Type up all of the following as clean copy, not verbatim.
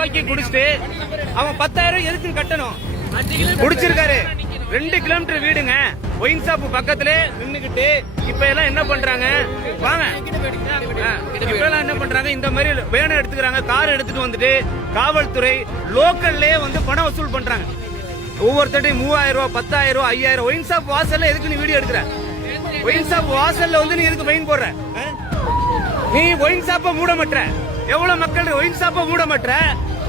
ரூபாய்க்கு குடிச்சிட்டு அவன் 10,000 எதுக்கு கட்டணும்? குடிச்சிருக்காரு. 2 கிலோமீட்டர் வீடுங்க. ஒயின் ஷாப் பக்கத்திலே நின்னுகிட்டு இப்ப எல்லாம் என்ன பண்றாங்க? வாங்க, இப்ப எல்லாம் என்ன பண்றாங்க? இந்த மாதிரி வேனை எடுத்துக்கிறாங்க, கார் எடுத்துட்டு வந்துட்டு காவல்துறை லோக்கல்லே வந்து பணம் வசூல் பண்றாங்க. ஒவ்வொருத்தட்டையும் 3000 ரூபாய், 10,000 ரூபாய், 5000. ஒயின் ஷாப் வாசல்ல எதுக்கு நீ வீடியோ எடுக்கிற? ஒயின் ஷாப் வாசல்ல வந்து நீ எதுக்கு ஃபைன் போடுற? நீ ஒயின் ஷாப்ப மூட மாட்டற. எவ்வளவு மக்கள் ஒயின் ஷாப்ப மூட மாட்டற?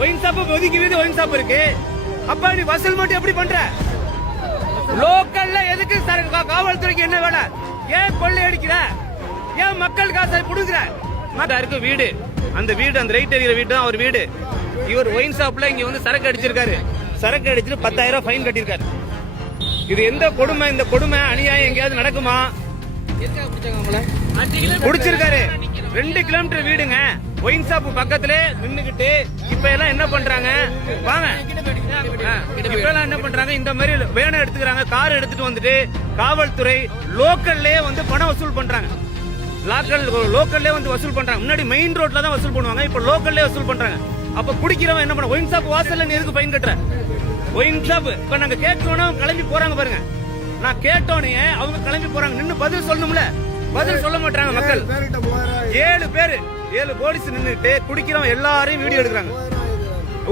ஒயின் ஷாப்ப ஒதுக்கி வீதி ஒயின் ஷாப் இருக்கு. அப்ப நீ வசூல் மட்டும் எப்படி பண்ற? லோக்கல்ல எதுக்கு காவல்துறைக்கு என்ன வேலை? ஏன் கொள்ளை அடிக்கிற? ஏன் மக்கள் காசை புடுங்குற? இருக்கு வீடு, அந்த வீடு, அந்த ரைட் ஏரியா வீடு தான் அவர் வீடு. இவர் ஒயின் ஷாப்ல இங்க வந்து சரக்கு அடிச்சிருக்காரு. சரக்கு அடிச்சுட்டு 10,000 ஃபைன் கட்டியிருக்காரு. இது எந்த கொடுமை? இந்த கொடுமை அநியாயம் எங்கேயாவது நடக்குமா? குடிச்சிருக்காரு. 2 கிலோமீட்டர் வீடுங்க. ஒயின் ஷாப் பக்கத்திலே நின்னுகிட்டு இப்ப எல்லாம் என்ன பண்றாங்க? வாங்க, இப்ப எல்லாம் என்ன பண்றாங்க? இந்த மாதிரி வேனை எடுத்துக்கிறாங்க, கார் எடுத்துட்டு வந்துட்டு காவல்துறை லோக்கல்லே வந்து பணம் வசூல் பண்றாங்க. லோக்கல்லே வந்து வசூல் பண்றாங்க. முன்னாடி மெயின் ரோட்ல தான் வசூல் பண்ணுவாங்க, இப்ப லோக்கல்லே வசூல் பண்றாங்க. அப்ப குடிக்கிறவன் என்ன பண்ண? ஒயின் ஷாப் வாசல்ல நீ எதுக்கு ஃபைன் கட்டுற? ஒயின் ஷாப் இப்ப நாங்க கேட்டோம்னா கிளம்பி போறாங்க பாருங்க. நான் கேட்டோன்னே அவங்க கிளம்பி போறாங்க. நின்னு பதில் சொல்லணும்ல, பதில் சொல்ல மாட்டாங்க மக்கள். 7 பேரு, 7 போலீஸ் நின்னுட்டு குடிக்கிறவன் எல்லாரையும் வீடியோ எடுக்கிறாங்க.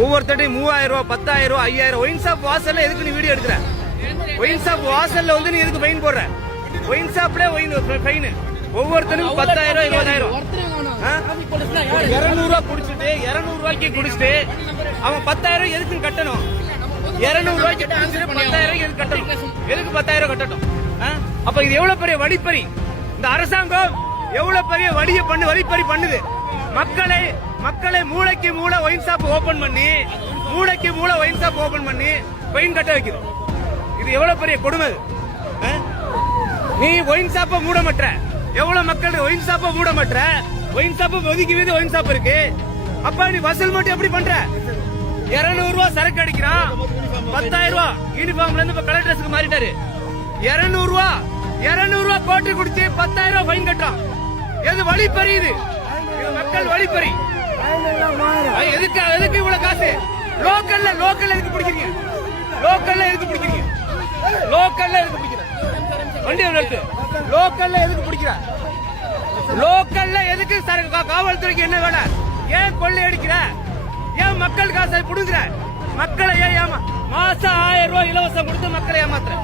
ஒவ்வொருத்தட்டையும் 3000 ரூபாய், 10,000 ரூபாய், 5000. ஒயின் ஷாப் வாசல்ல எதுக்கு நீ வீடியோ எடுக்கிற? ஒயின் ஷாப் வாசல்ல வந்து நீ எதுக்கு ஃபைன் போடுற? ஒயின் ஷாப்ல ஃபைன் ஒவ்வொருத்தனுக்கும் 10,000 20,000. 200 ரூபாய் குடிச்சிட்டு 200 ரூபாய்க்கு குடிச்சிட்டு அவன் 10,000 எதுக்கு கட்டணும்? 200 ரூபாய்க்கு 10,000 எதுக்கு கட்டணும்? எதுக்கு 10,000 கட்டணும்? அப்ப இது எவ்வளவு பெரிய வழிப்பறி? இந்த அரசாங்கம் எவ்வளவு பெரிய வழிப்பறி பண்ணுது. மக்களை மூளைக்கு மூளை ஒயின் ஷாப் ஓபன் பண்ணி, மூளைக்கு மூளை ஒயின் ஷாப் ஓபன் பண்ணி ஃபைன் கட்ட வைக்குது. இது எவ்வளவு பெரிய கொடுமை? நீ ஒயின் ஷாப்ப மூட மாட்டற. எவ்வளவு மக்கள் ஒயின் ஷாப்ப மூட மாட்டற? ஒயின் ஷாப்ப ஒதுக்கி வீதி ஒயின் ஷாப் இருக்கு. அப்ப நீ வசூல் மட்டும் எப்படி பண்ற? 200 ரூபாய் சரக்கு அடிக்கிறான், 10,000 ரூபாய் யூனிஃபார்ம்ல இருந்து இப்ப கலர் ட்ரெஸ்க்கு மாறிட்டாரு. 200 ரூபாய் கோட்டை குடிச்சு 10,000 ஃபைன் கட்டுறான். எது வழிப்பறி? இது மக்கள் வழிப்பறி. எதுக்கு இவ்வளவு காசு? லோக்கல்ல எதுக்கு பிடிக்கிறீங்க? லோக்கல்ல எதுக்கு பிடிக்கிறீங்க? வண்டி லோக்கல்ல எதுக்கு பிடிக்கிற? லோக்கல்ல எதுக்கு காவல்துறைக்கு என்ன வேலை? ஏன் கொள்ளை அடிக்கிற? ஏன் மக்கள் காசை புடுங்குற? மக்களை ஏன் மாசம் 1000 ரூபாய் இலவசம் கொடுத்து மக்களை ஏமாத்துற?